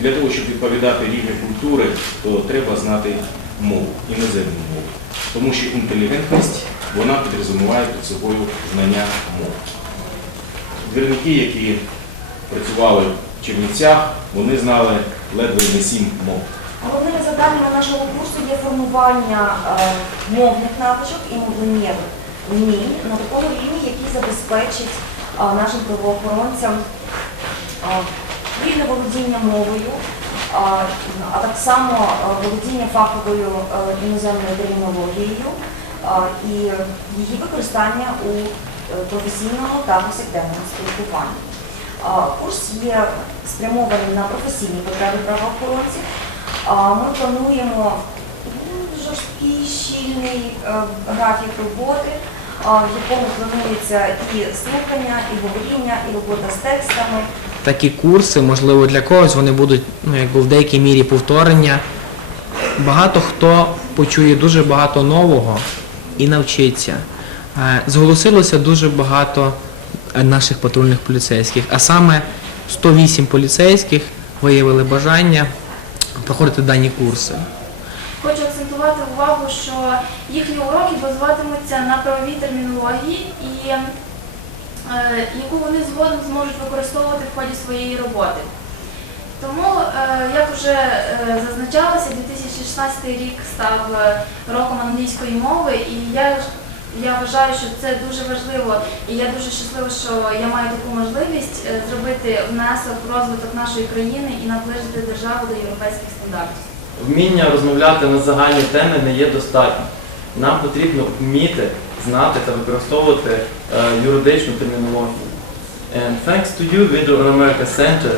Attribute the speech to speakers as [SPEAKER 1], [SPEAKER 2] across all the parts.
[SPEAKER 1] для того, щоб відповідати рівню культури, то треба знати мову, іноземну мову. Тому що інтелігентність вона підрозуміває під собою знання мов. Двірники, які працювали в Чернівцях, вони знали ледве не сім мов.
[SPEAKER 2] Головними завданнями нашого курсу є формування е, мовних навичок і мовленнєвих вмінь на такому рівні, який забезпечить е, нашим правоохоронцям е, вільне володіння мовою, а так само володіння фаховою е, іноземною термінологією і її використання у е, професійному та повсякденному спілкуванні. Курс є спрямований на професійні потреби правоохоронців. Ми плануємо жорсткий, щільний е, графік роботи, в якому планується і слухання, і говоріння, і робота з текстами.
[SPEAKER 3] Такі курси, можливо, для когось вони будуть ну, якби в деякій мірі повторення. Багато хто почує дуже багато нового і навчиться. Е, Зголосилося дуже багато е, наших патрульних поліцейських, а саме 108 поліцейських виявили бажання проходити дані курси.
[SPEAKER 4] Хочу акцентувати увагу, що їхні уроки базуватимуться на правовій термінології, і, е, яку вони згодом зможуть використовувати в ході своєї роботи. Тому, е, як вже е, зазначалося, 2016 рік став е, роком англійської мови, і я, я вважаю, що це дуже важливо, і я дуже щаслива, що я маю таку можливість е, зробити внесок в розвиток нашої країни і наближити державу до європейських стандартів.
[SPEAKER 5] Вміння розмовляти на загальні теми не є достатньо. Нам потрібно вміти знати та використовувати е, юридичну термінологію. And thanks to you, Middle America Center,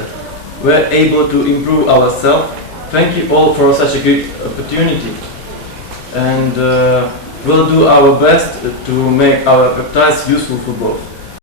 [SPEAKER 5] we're able to improve ourselves. Thank you all for such a great opportunity. And uh, we'll do our best to make our expertise useful for both.